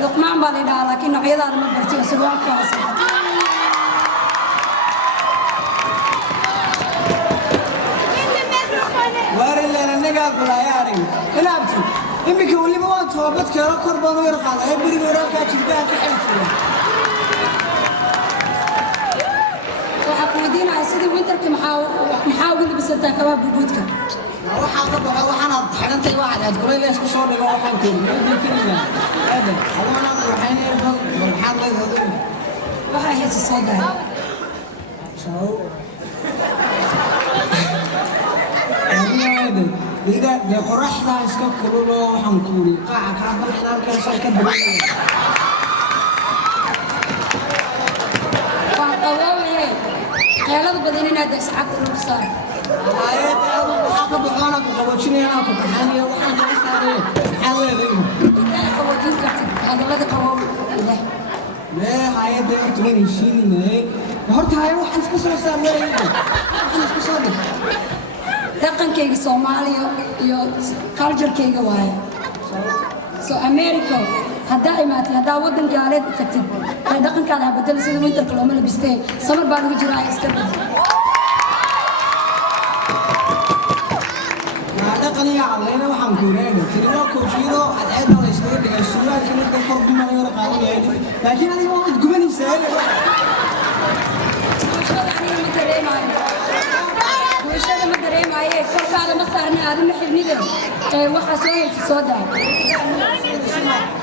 لقمان بالي دا لكن نوعيدا ما برتي سلوان كاس وارل لنا نقال بلا ياري لابتي إمك ولي ما توبت كرا قربان ويرقى لا يبري وراك تجبان كحلف وحقودين عسيدي وينترك محاول بسنتا كباب بجودك waxaan ka baxay waxaan xirantay waxa aad kulay lees ku soo dhigo waxaan ku yiri hada waxaan waxaan yeelay waxaan leeyahay waxa hees soo gaay soo hada ida qoraxda iska kululo waxaan ku yiri qaaca ka baxay halka soo ka baxay waa qawowye xeelad badan inaad isxabta lagu saar بحانا كقوتشني أنا كبحاني وحنا كنستاري حاول ذي. لا قوتين كتير هذا لا تقوم لا. لا هاي ده تمين يشيني نه. هرت هاي وحنا سكسر صار لا وحنا سكسر. دقن كيك سومالي يو culture كيك واي. so أمريكا هدا إمات هدا ودن جالد كتير. دقن كذا بدل سيد وينتر كلام اللي بيستي. سمر بعد وجرا يسكت. أنا علينا وحنكونين ترى كوفيرو العيد ولا يشتري السؤال كنا نقول بما يرقى عليه لكن أنا واحد قبني سهل وش هذا يعني مدري معي وش هذا مدري معي كل هذا مصارني هذا محرني له وحصل في الصدى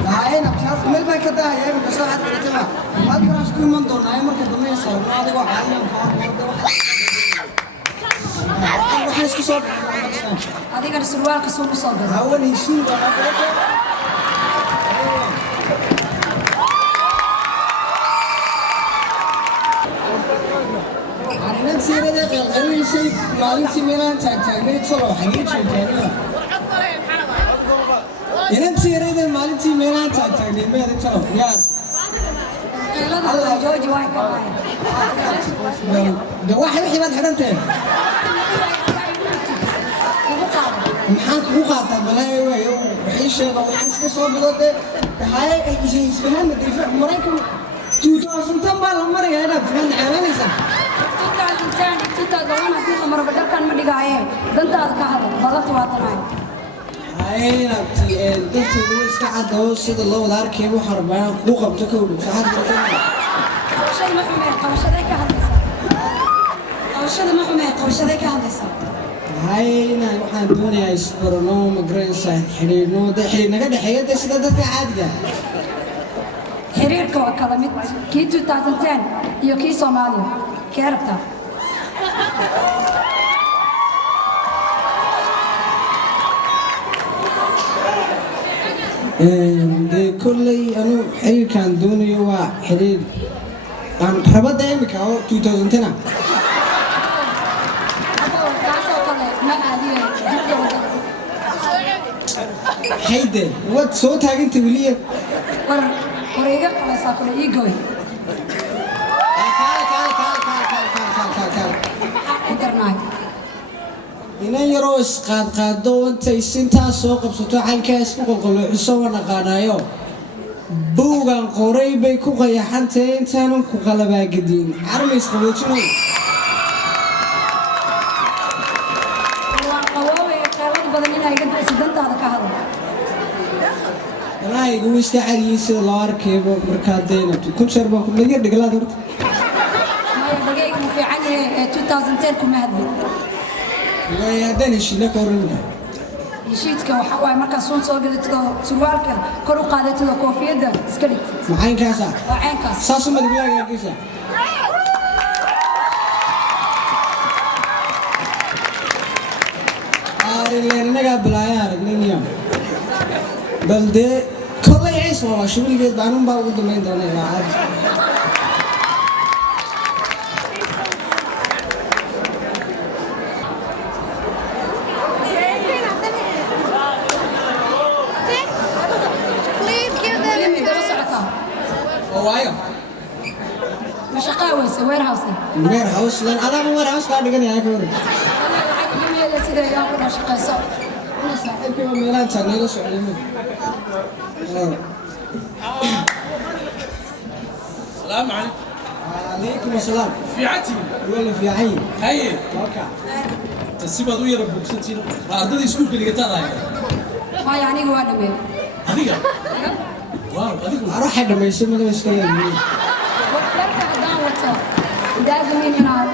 هاي نبشر مل ما كده هاي بس واحد كده ما كراش كل من دون هاي مركب دمية صار هذا واحد وحنا سكسر هذه كان السروال كسور صادر أول شيء أنا نسير هذا غير شيء مالي سميران تاج بيت صلوا حقيقة شيء ثاني أنا نسير هذا مالي سميران تاج بيت صلوا يا الله جوجي واحد ده واحد حيوان حرمته maxaan ku qaataa balay way wixii sheego waxaan iska soo biloday hay ay isfahan difaac maraykan 2010 baa la maraya inaad fahad xalanaysa 2010 2001 haddii la maro badalkan ma dhigaaye dantaada ka hadal badalta waa tanay هاي نبتي قلت له ساعة دوس هذا الله ودار كيف وحربان قوقم تكون ساعة قوشة ما حمي قوشة ذيك هندسة قوشة ما حمي قوشة ذيك هندسة هاي نا وحن دنيا إسبرنو مقرنسا حرينو ده حرينا قد حياة ده سيدا ده عادي حريرك وكلمة كي 2010 يو كي سوماليا كيربتا كلي أنا حرير كان دوني وحرير عن ربط دائما كاو 2010 حيدة وات صوتها أنت وليه وريقة قلصة كله إيجوي إنترناي inaan yaroo isqaadqaado intay sintaa soo qabsato caynkaas ku qolqolooxiso wanaqaanayo buugan qoray bay ku qayaxantahay intaanan ku qalabaagadiin carmays qaboojinay qawoowe qeybad badan inay iga dayso dantaada ka hadal anaa igu iska cariyin sida loo arkaybo markaa deenato kun jeer baan laga dhiglaad horta maya dhagayga mu fiican yahay 2010 kuma hadlin haddaan heshiina ka horreynka heshiidka waxaa waaye markaa suun soo gadatidoo surwaalka kor u qaadatidoo koofiyadda iska dhigtid maxaynkaasa waa caynkaas saasu madaxweynaha arileen inagaa bilaaya aragnayniya bal dee kollay ciis waa shughligeed baanun baa ugu dambayn doona idaacada وايو مش قاوس warehouse warehouse لان انا warehouse قاعد اغني هاك وري انا عايز سيده يا كنا شقيسو انا صاحبي وميلان تاني لا سعودي السلام عليكم عليكم السلام في عتي ولا في عين هاي اوكي تسيبها ويا ربك سنتين ardadii iskuulka dhigataada ما يعني هو دمي adiga waaw adigu اروح دمeyso madaw iska leeyahay وقتك هدان وطا لازم ان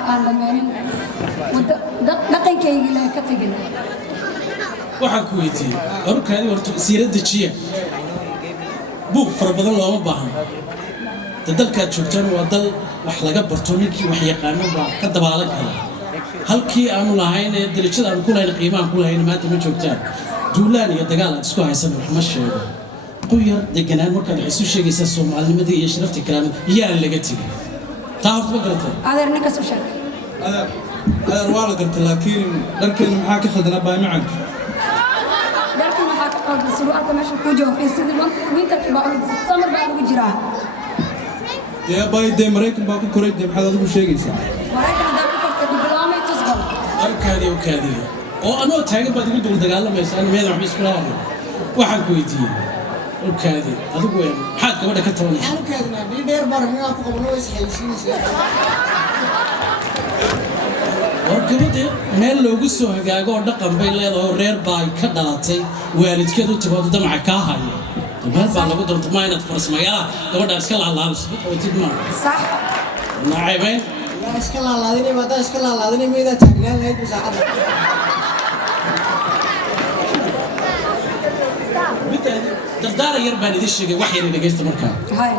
انا دمين dhaqankayga ilaa ka tagin waxaan ku weydiiyey arkaadi horta siirada jiya buug fara badan looma baahna dadalkaad joogtaan waa dal wax laga barto ninkii wax yaqaano baa ka dabaalan kara halkii aanu lahayn ee darajada aanu ku lahayn qiimaha ku lahayn maanta ma joogtaan duulaan iyo dagaal aad isku haysan wax ma sheego qoyar deganaan markaad isu sheegaysaa Soomaalinimadii iyo sharaftii karaamada iyaan laga tagay taa horta ma garatay adeer ninka soo sheeg adeer waa la gartay laakiin dharkeena maxaa ka khaldana baa macanka dharkan waxaa ka qaldan surwaalka meesha ku joogay sidii winterka baa summer baa lagu jiraa dee bay dee Mareykan baa ku koray dee maxaad adigu sheegaysaa Mareykan hadaa ku kortay dibloome tusbal arkaadi oo anoo taagan baad igu dul dagaalamaysaa meel wax isku lahayn waxaan ku weydiiyey arkaadi adigu maxaad gabadha ka tabanaysaa aan kaadna dheer bar inaa ku qabno is haysiinaysaa wargabadhe meel loogu soo hagaago oo dhaqan bay leedahay oo reer baa ka dhalatay waalidkeed u timaado damaca kaa haya meel baa lagu doonto ma inaad farsamayaala gabadha iska laalaaliso waytid ma sax nacaybay yaa iska laalaadinay wada iska laalaadinay meeda taagnaan lahayd saacada dardaara yar baan idin sheegay wax yar dhageysta markaa hay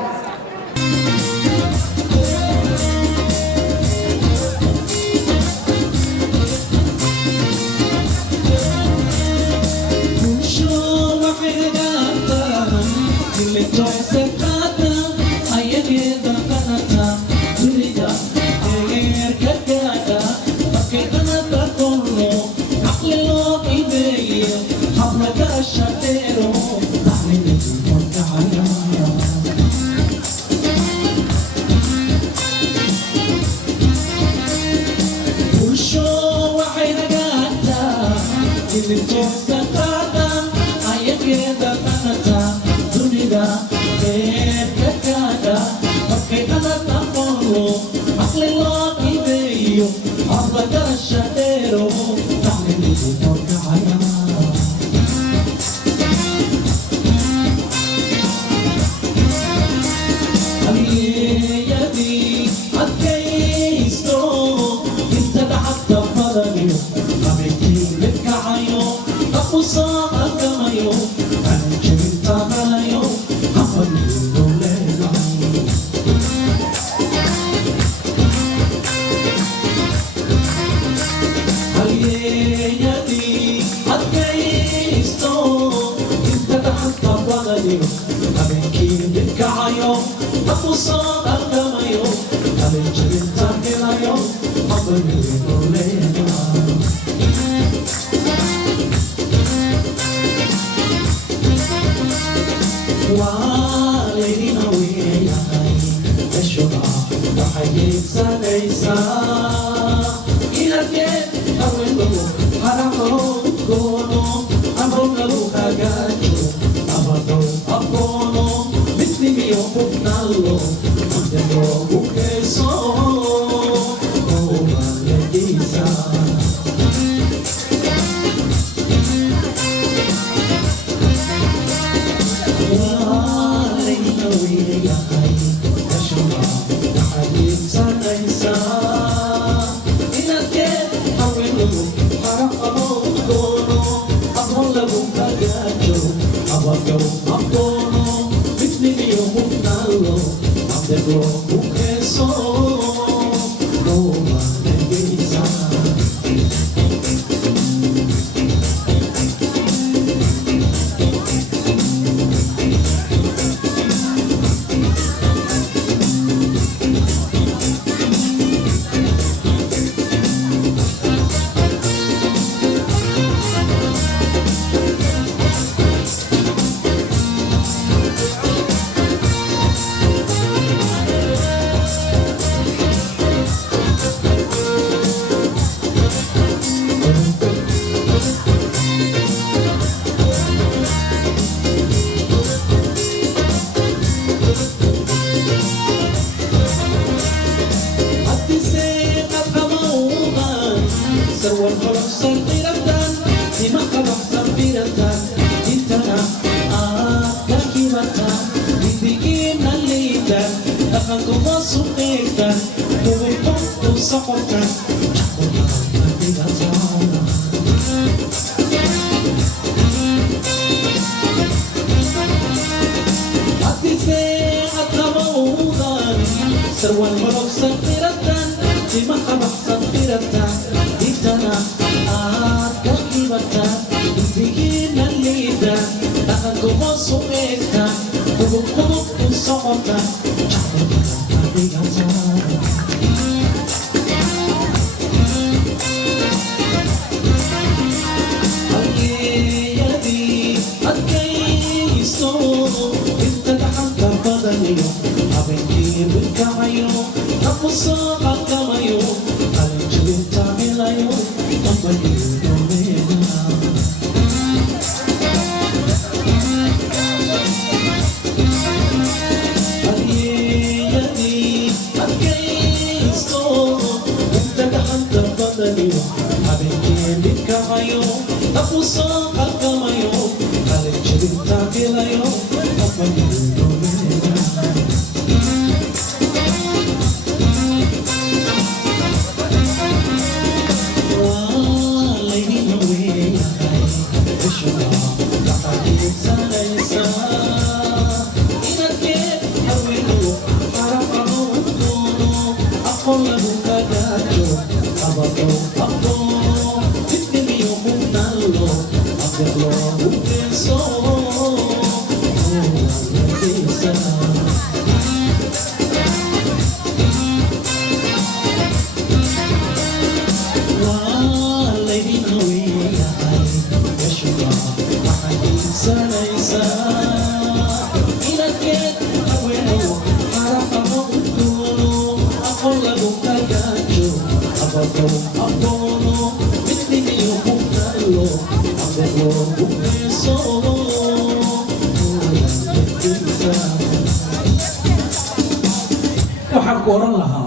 waxaan ku oran lahaa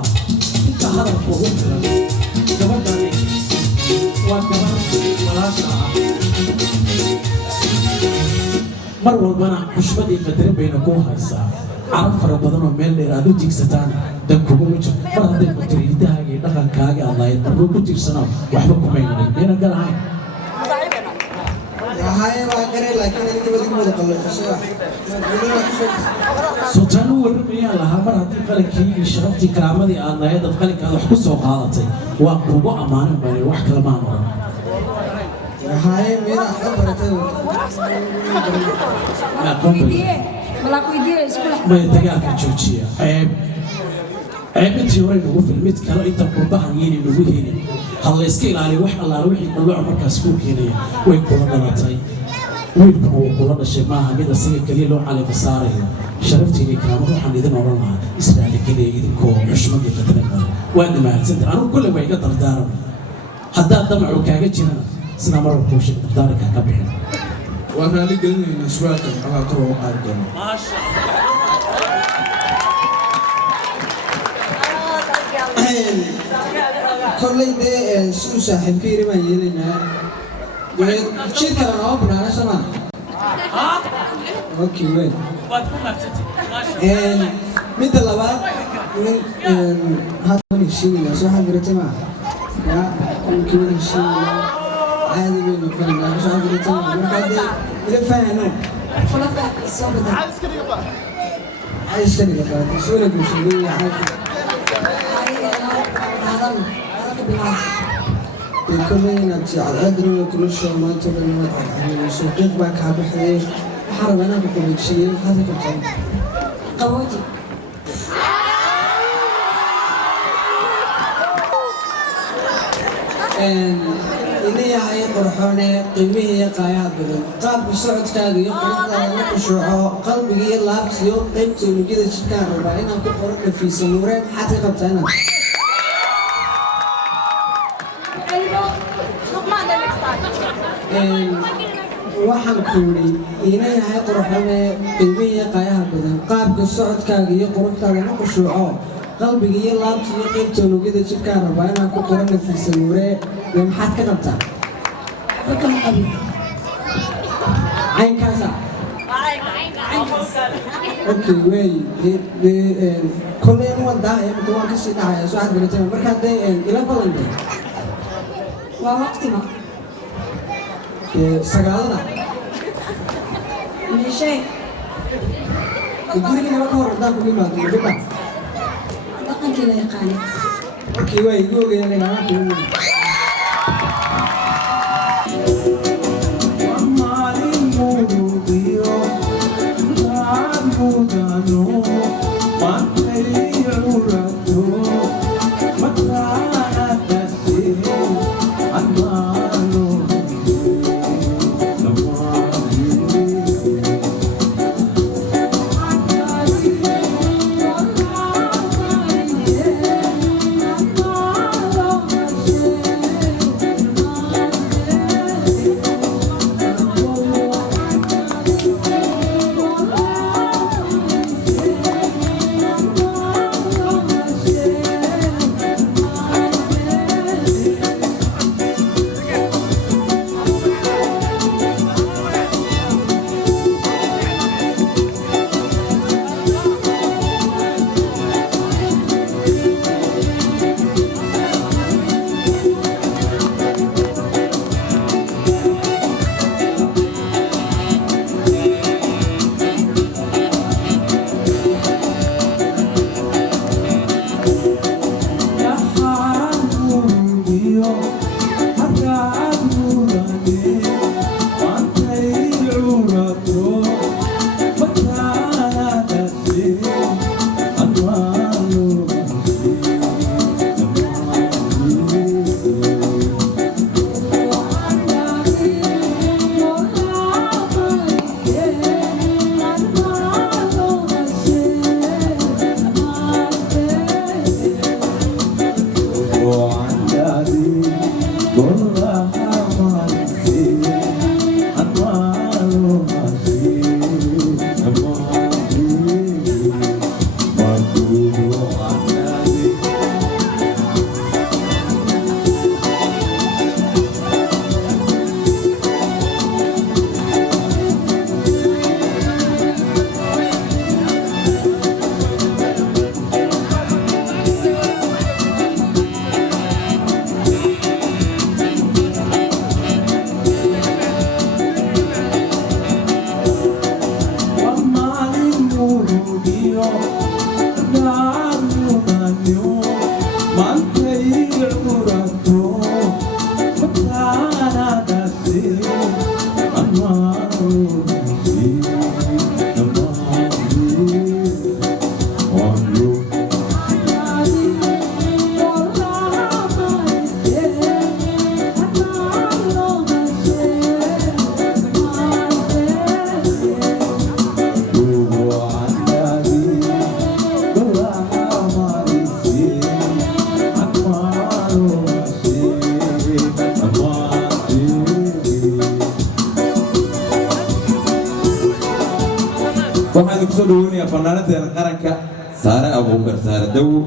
inta hadalka ugu filan mar walbana xushmadii qadarin bayna ku haysaa carab fara badan oo meel dheer aad u tiigsataan dan kuguma jiro mar hadday qotiriidahaaga iyo dhaqankaaga aad lahayd markuu ku tiirsano waxba kumaynanin mayna galahayn sultaan u warramayaa lahaa mar haddii qalankii iyo sharaftii karaamadii aad lahayd dad qalinkaada wax ku soo qaadatay waa kugu ammaanin bani wax kale maan oran may dagaalka joojiya ceeb intii hore nagu fil mid kale inta qurbahan yeeni nagu helin ha la iska ilaaliyo wax allaala wixii qalooca markaas kuu keenaya way kula dhalatay wiilkan uu kula dhashay maaha mid asiga keliya loo caleema saarayo sharaftiina karaamad waxaan idin oran lahaa israaligeliya idinkoo xushmadii qadarin mara waadna mahadsantahay anugu kulle waa iga dardaaran haddaad damacu kaaga jirana sidaa marwar kuu sheeg dardaarankaa ka bixin waan raali gelinaynaa su'aalkan waxaa kor ugu qaadi doona kolley dee siduu saaxiibka yiri baan yeelaynaa jid kale nooma banaana sooma okay wey midda labaad hadda heshiinayna soo xadirata maa ya ninkii wada heshiinayna caadi bay noqonaynaa soo xadirata maa markaa dee ila fahano kula fahmay soo badan iska dhiga qaata soo la guushaday caadi كلنا تعذبنا كل شيء ما تبغى يعني سوقك باك حبحي حرب أنا بقول شيء هذا كلام قوتي إني هاي قرحونة قيمة قايات بدن قاب بسرعة كذا يقرأ لنا كشوعة قلبي يلعب يوم قيمته من كذا شكان ربعين أكون قرأت في سنورين حتى قبتنا waxaan kuuri inay yahay qurxone qiimihiiyo qaayaha badan qaabka socodkaaga iyo quruxdaada ma qushuuco qalbiga iyo laabta iyo qaybta unugyada jidhkaa rabaa inaan ku qoran nafiisa nuure dee maxaad ka qabtaa caynkaasa okay wey kolley in wadaa imika waan kasii dhacaya soo xadgaratay markaa dee ila balande waa waqtima sagaalada meeshee gurigii naba ka hor haddaan kugu imaado gabadha dhaqankeeda yaqaani markii waa igu ogayaan ilaaha kugu imaado waxaan ku soo dhaweynayaa fanaanadeena qaranka Saare Abuukar Saare Dawo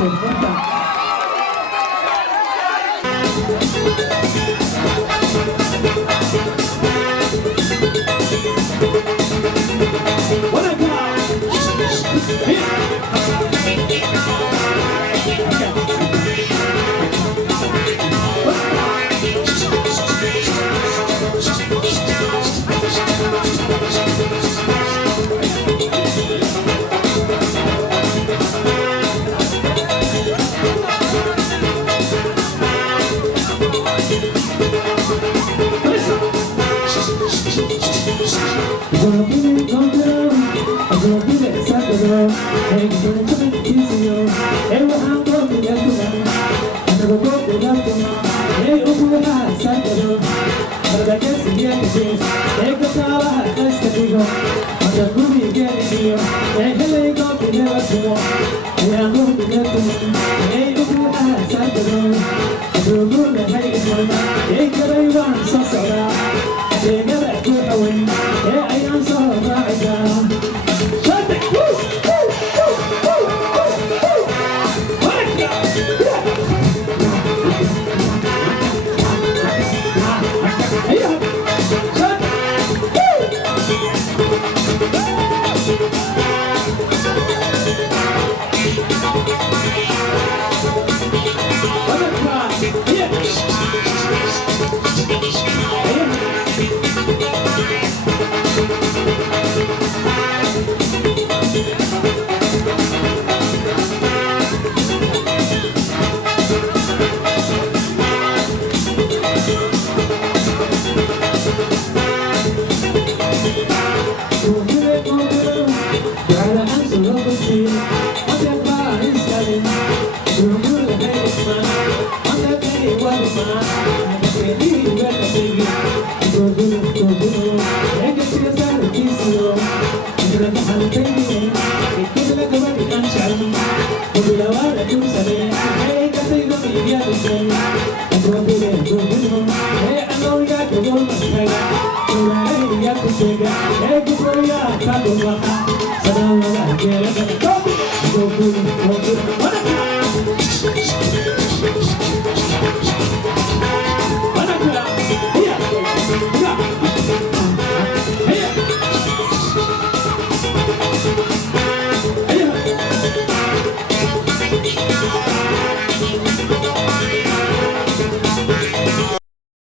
We'll be right back. Hey,